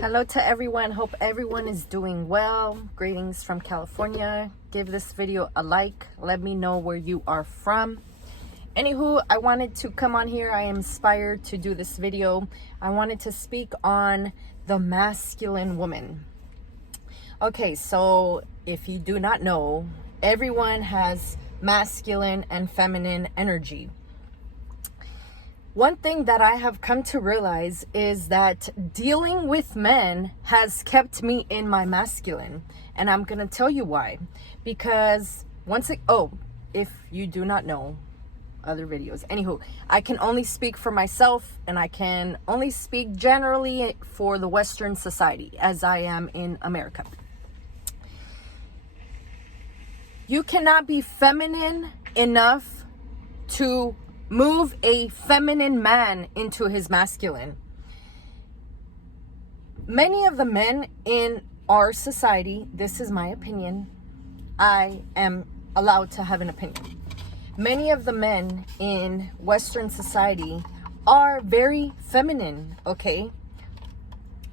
Hello to everyone. Hope everyone is doing well. Greetings from California. Give this video a like. Let me know where you are from. Anywho, I wanted to come on here. I am inspired to do this video. I wanted to speak on the masculine woman. Okay, so if you do not know, everyone has masculine and feminine energy. One thing that I have come to realize is that dealing with men has kept me in my masculine. And I'm going to tell you why. Because if you do not know other videos. Anywho, I can only speak for myself and I can only speak generally for the Western society as I am in America. You cannot be feminine enough to move a feminine man into his masculine. Many of the men in our society, this is my opinion, I am allowed to have an opinion. Many of the men in Western society are very feminine, okay?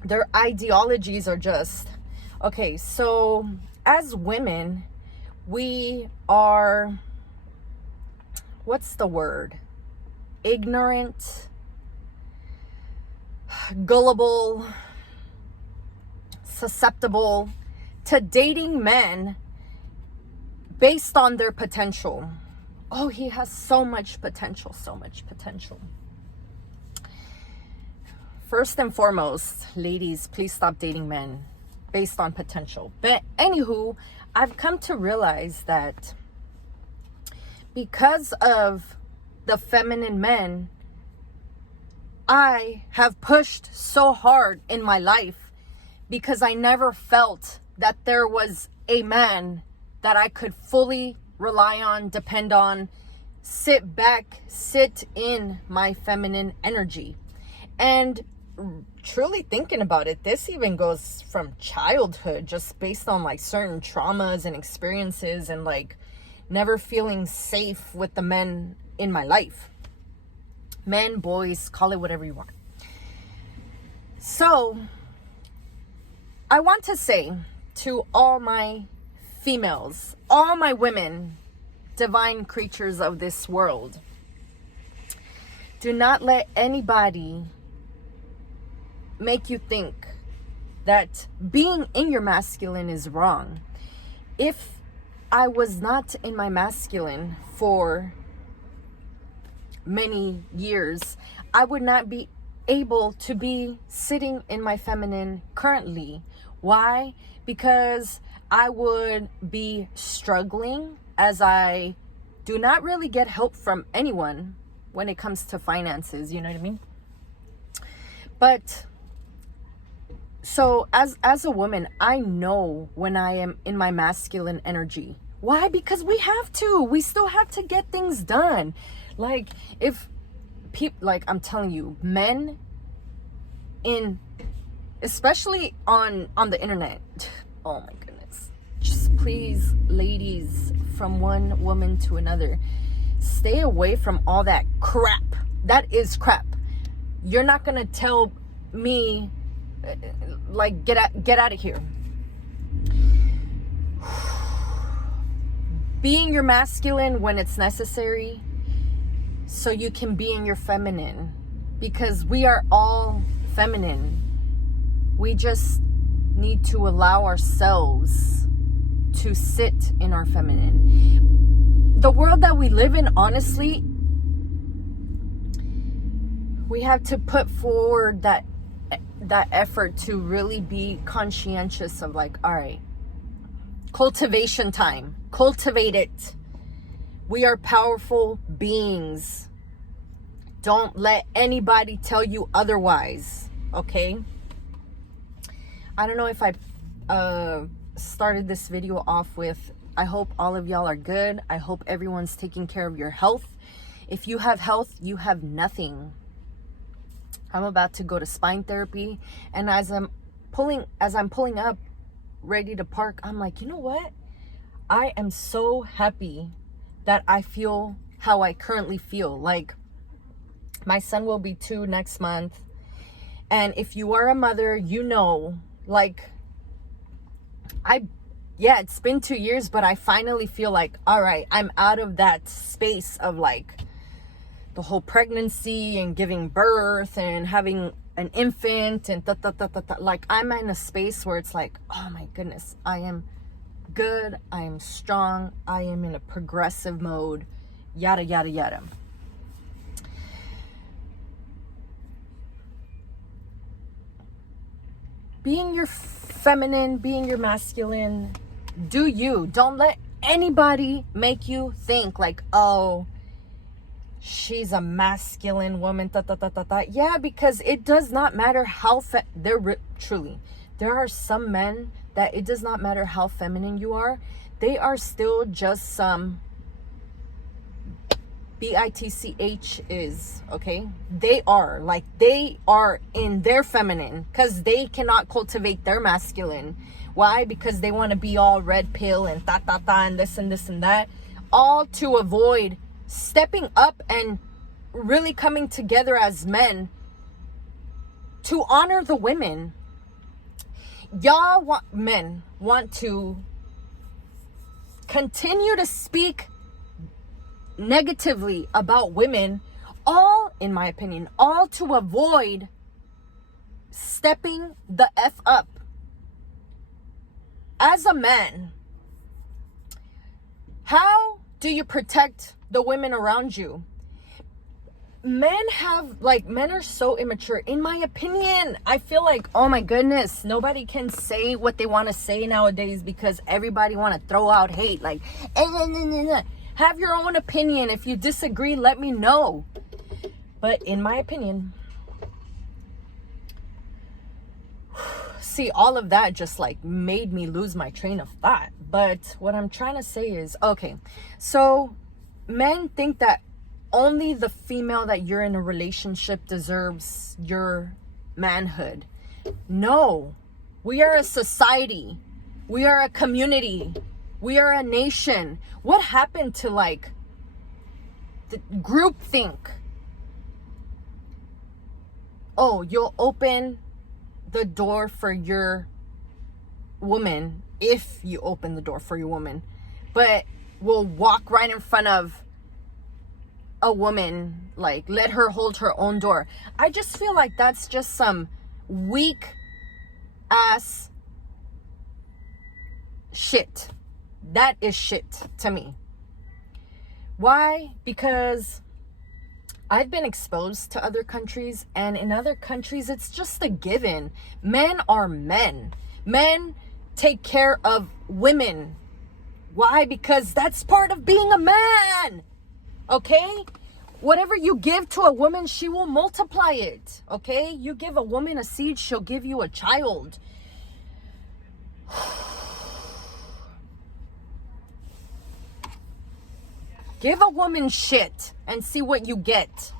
Their ideologies are just, okay, so as women, we are, what's the word? Ignorant, gullible, susceptible to dating men based on their potential. Oh, he has so much potential, so much potential. First and foremost, ladies, please stop dating men based on potential. But anywho, I've come to realize that because of the feminine men, I have pushed so hard in my life because I never felt that there was a man that I could fully rely on, depend on, sit in my feminine energy. And truly thinking about it, this even goes from childhood, just based on like certain traumas and experiences and like never feeling safe with the men in my life. Men, boys, call it whatever you want. So I want to say to all my females, all my women, divine creatures of this world, do not let anybody make you think that being in your masculine is wrong. If I was not in my masculine for many years, I would not be able to be sitting in my feminine currently. Why? Because I would be struggling, as I do not really get help from anyone when it comes to finances, you know what I mean? But so as a woman, I know when I am in my masculine energy. Why? Because we have to. We still have to get things done. Like, if people, like, I'm telling you, men especially on the internet, oh my goodness, just please, ladies, from one woman to another, stay away from all that crap. That is crap. You're not gonna tell me, like, get out of here. Being your masculine when it's necessary, so you can be in your feminine, because we are all feminine. We just need to allow ourselves to sit in our feminine. The world that we live in, honestly, we have to put forward that effort to really be conscientious of, like, all right, cultivation time. Cultivate it. We are powerful beings. Don't let anybody tell you otherwise, okay? I don't know if I started this video off with, I hope all of y'all are good. I hope everyone's taking care of your health. If you have health, you have nothing. I'm about to go to spine therapy, and as I'm pulling up, ready to park, I'm like, you know what? I am so happy that I feel how I currently feel. Like, my son will be 2 next month, And if you are a mother, you know, like, yeah, it's been 2 years, but I finally feel like, all right, I'm out of that space of like the whole pregnancy and giving birth and having an infant and like, I'm in a space where it's like, oh my goodness, I am good, I am strong, I am in a progressive mode, yada yada yada. Being your feminine, being your masculine, do you. Don't let anybody make you think like, oh, she's a masculine woman, yeah, because it does not matter how truly, there are some men that it does not matter how feminine you are, they are still just some bitch is, okay? They are in their feminine because they cannot cultivate their masculine. Why? Because they want to be all red pill and and this and this and that, all to avoid stepping up and really coming together as men to honor the women. Men want to continue to speak negatively about women, all, in my opinion, all to avoid stepping the F up. As a man, how do you protect the women around you? Men are so immature, in my opinion. I feel like, oh my goodness, nobody can say what they want to say nowadays because everybody want to throw out hate, like, have your own opinion. If you disagree, let me know. But in my opinion, see, all of that just like made me lose my train of thought. But what I'm trying to say is, okay, so men think that only the female that you're in a relationship deserves your manhood. No, we are a society. We are a community. We are a nation. What happened to like the groupthink? Oh, you'll open the door for your woman if you open the door for your woman, but we'll walk right in front of a woman, like let her hold her own door. I just feel like that's just some weak ass shit. That is shit to me. Why? Because I've been exposed to other countries, and in other countries it's just a given. Men are men. Men take care of women. Why? Because that's part of being a man. Okay? Whatever you give to a woman, she will multiply it. Okay? You give a woman a seed, she'll give you a child. Give a woman shit and see what you get.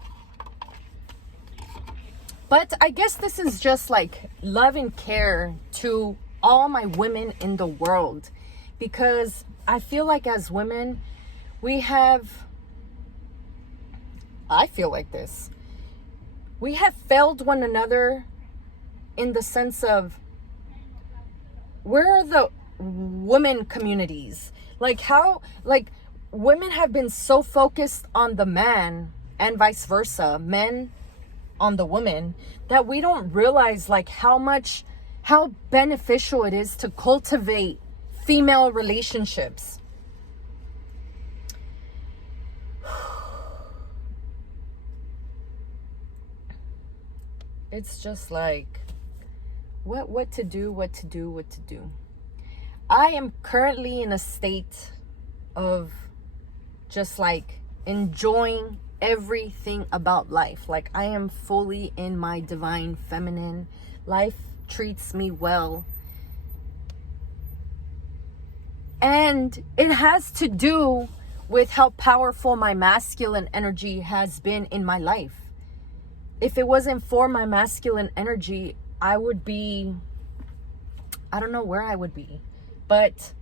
But I guess this is just like love and care to all my women in the world, because I feel like as women, I feel like this. We have failed one another in the sense of, where are the women communities? Like how, like women have been so focused on the man and vice versa, men on the woman, that we don't realize like how beneficial it is to cultivate female relationships. It's just like, what to do. I am currently in a state of just like enjoying everything about life. Like I am fully in my divine feminine. Life treats me well. And it has to do with how powerful my masculine energy has been in my life. If it wasn't for my masculine energy, I don't know where I would be. But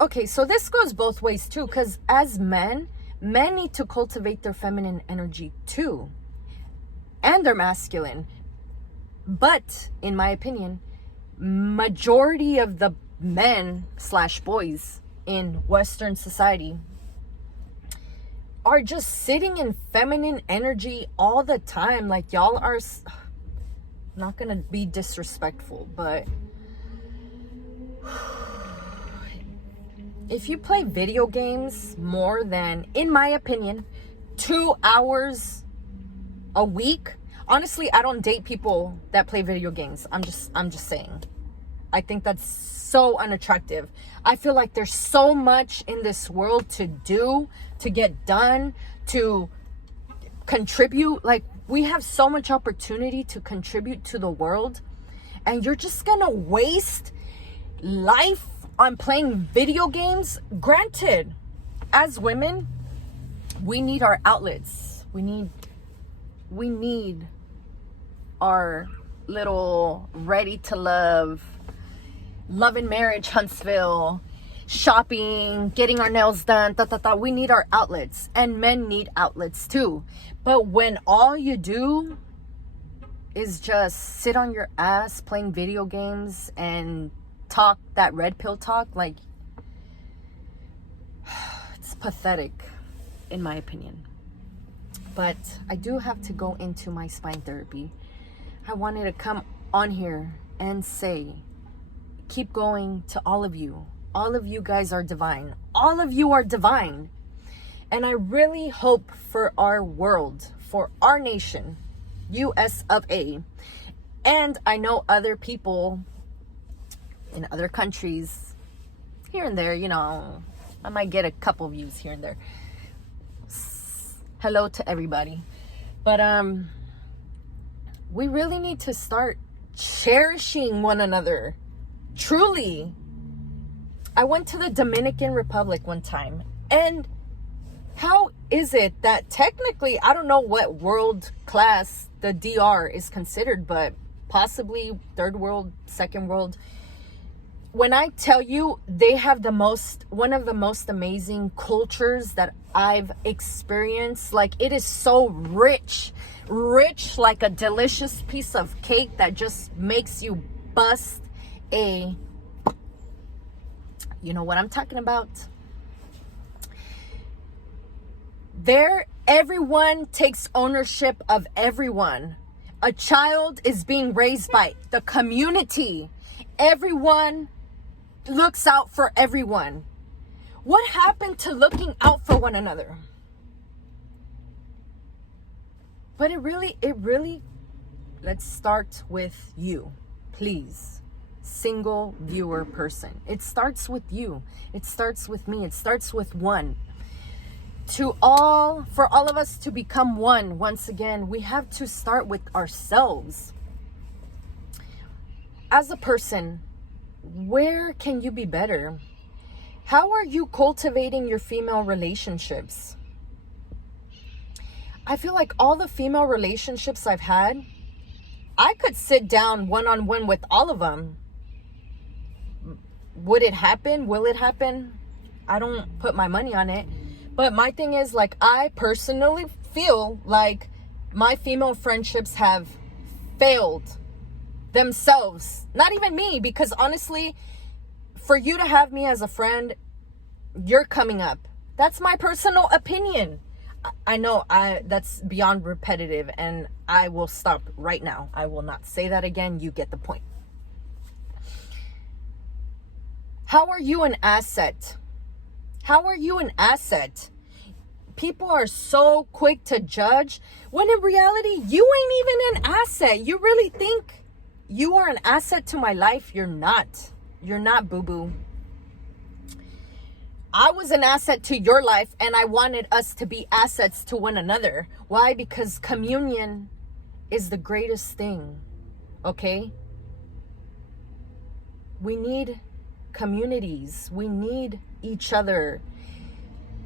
okay, so this goes both ways too, because as men need to cultivate their feminine energy too. and they're masculine. But in my opinion, majority of the men slash boys in Western society are just sitting in feminine energy all the time. Like, y'all are, not gonna be disrespectful, but if you play video games more than, in my opinion, 2 hours a week, honestly, I don't date people that play video games. I'm just saying. I think that's so unattractive. I feel like there's so much in this world to do, to get done, to contribute. Like, we have so much opportunity to contribute to the world, and you're just gonna waste life on playing video games. Granted, as women, we need our outlets. We need our little ready to love and marriage, Huntsville, shopping, getting our nails done, we need our outlets, and men need outlets too. But when all you do is just sit on your ass playing video games and talk that red pill talk, like, it's pathetic in my opinion. But I do have to go into my spine therapy. I wanted to come on here and say, keep going to all of you. All of you guys are divine. All of you are divine. And I really hope for our world, for our nation, US of A. And I know other people in other countries, here and there, you know, I might get a couple views here and there. Hello to everybody. But we really need to start cherishing one another. Truly. I went to the Dominican Republic one time, and how is it that technically, I don't know what world class the DR is considered, but possibly third world, second world. When I tell you, they have one of the most amazing cultures that I've experienced. Like, it is so rich, like a delicious piece of cake that just makes you bust a, you know what I'm talking about? There, everyone takes ownership of everyone. A child is being raised by the community. Everyone looks out for everyone. What happened to looking out for one another? But it really, let's start with you, please. Single viewer person. It starts with you. It starts with me. It starts with one. For all of us to become one, once again, we have to start with ourselves. As a person, where can you be better? How are you cultivating your female relationships? I feel like all the female relationships I've had, I could sit down one-on-one with all of them. Would it happen? Will it happen? I don't put my money on it. But my thing is, like, I personally feel like my female friendships have failed themselves. Not even me, because honestly, for you to have me as a friend, you're coming up. That's my personal opinion. I know that's beyond repetitive, and I will stop right now. I will not say that again. You get the point. How are you an asset? How are you an asset? People are so quick to judge when in reality, you ain't even an asset. You really think you are an asset to my life? You're not. You're not, boo-boo. I was an asset to your life, and I wanted us to be assets to one another. Why? Because communion is the greatest thing, okay? We need communities. We need each other.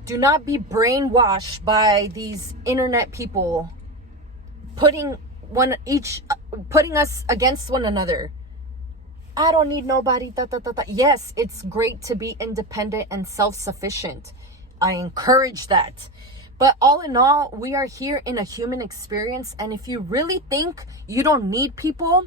Do not be brainwashed by these internet people putting us against one another. I don't need nobody. Yes, it's great to be independent and self-sufficient. I encourage that. But all in all, we are here in a human experience. And if you really think you don't need people,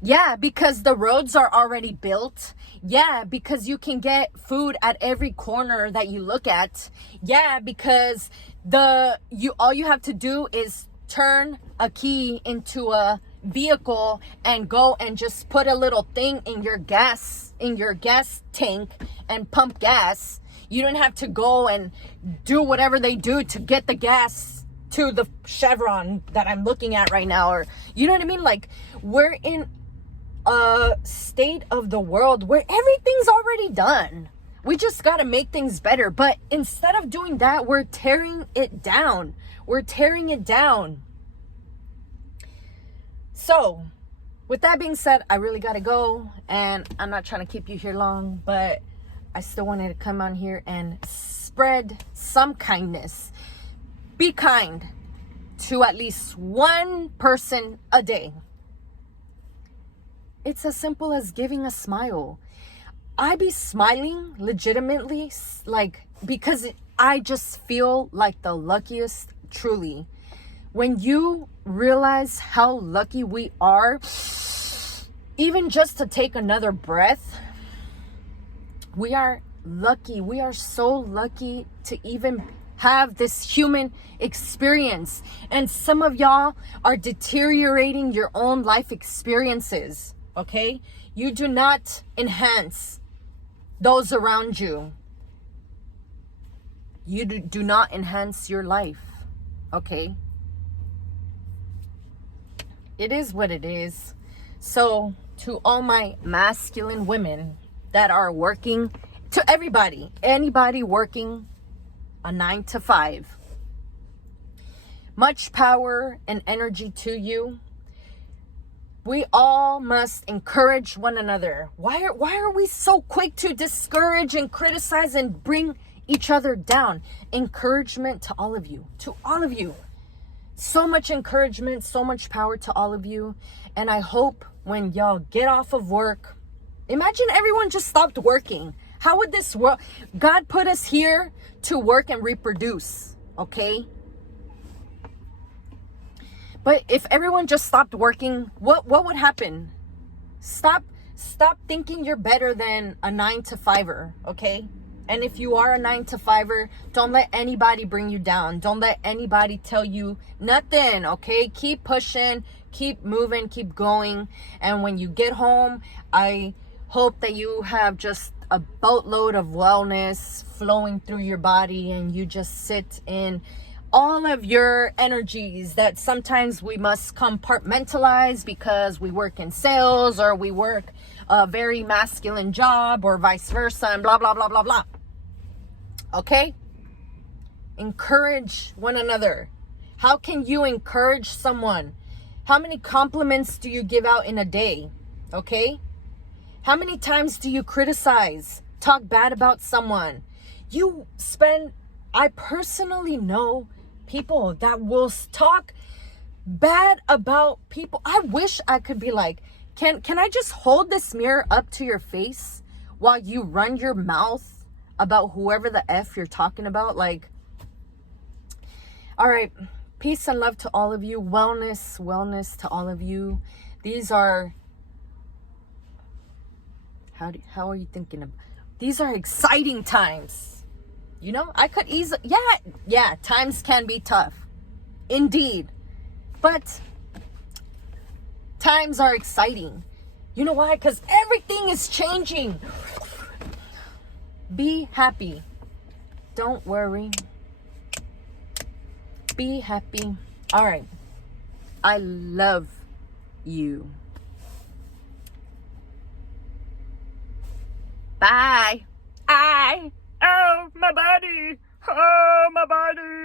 yeah, because the roads are already built. Yeah, because you can get food at every corner that you look at. Yeah, because all you have to do is turn a key into a vehicle and go and just put a little thing in your gas tank and pump gas. You don't have to go and do whatever they do to get the gas to the Chevron that I'm looking at right now, or you know what I mean? Like, we're in a state of the world where everything's already done. We just got to make things better. But instead of doing that, we're tearing it down. So, with that being said, I really got to go, and I'm not trying to keep you here long, but I still wanted to come on here and spread some kindness. Be kind to at least one person a day. It's as simple as giving a smile. I be smiling legitimately, like, because I just feel like the luckiest, truly. When you realize how lucky we are, even just to take another breath, we are lucky. We are so lucky to even have this human experience. And some of y'all are deteriorating your own life experiences. Okay? You do not enhance those around you. You do not enhance your life. Okay? It is what it is. So, to all my masculine women that are working, to anybody working a 9 to 5, much power and energy to you. We all must encourage one another. Why are we so quick to discourage and criticize and bring each other down? Encouragement to all of you. So much encouragement, so much power to all of you. And I hope when y'all get off of work, imagine everyone just stopped working. How would this work? God put us here to work and reproduce, okay? But if everyone just stopped working, what would happen? Stop thinking you're better than a 9 to 5er, okay? And if you are a 9 to 5er, don't let anybody bring you down. Don't let anybody tell you nothing, okay? Keep pushing, keep moving, keep going. And when you get home, I hope that you have just a boatload of wellness flowing through your body, and you just sit in all of your energies that sometimes we must compartmentalize because we work in sales or we work a very masculine job or vice versa, and blah, blah, blah, blah, blah. Okay? Encourage one another. How can you encourage someone? How many compliments do you give out in a day? Okay? How many times do you criticize, talk bad about someone? I personally know people that will talk bad about people. I wish I could be like, can I just hold this mirror up to your face while you run your mouth about whoever the F you're talking about? Like, all right, peace and love to all of you. Wellness to all of you. These are, how are you thinking of, these are exciting times. You know, I could easily, yeah, times can be tough. Indeed. But times are exciting. You know why? Because everything is changing. Be happy. Don't worry. Be happy. All right. I love you. Bye. Oh, my body. Oh, my body.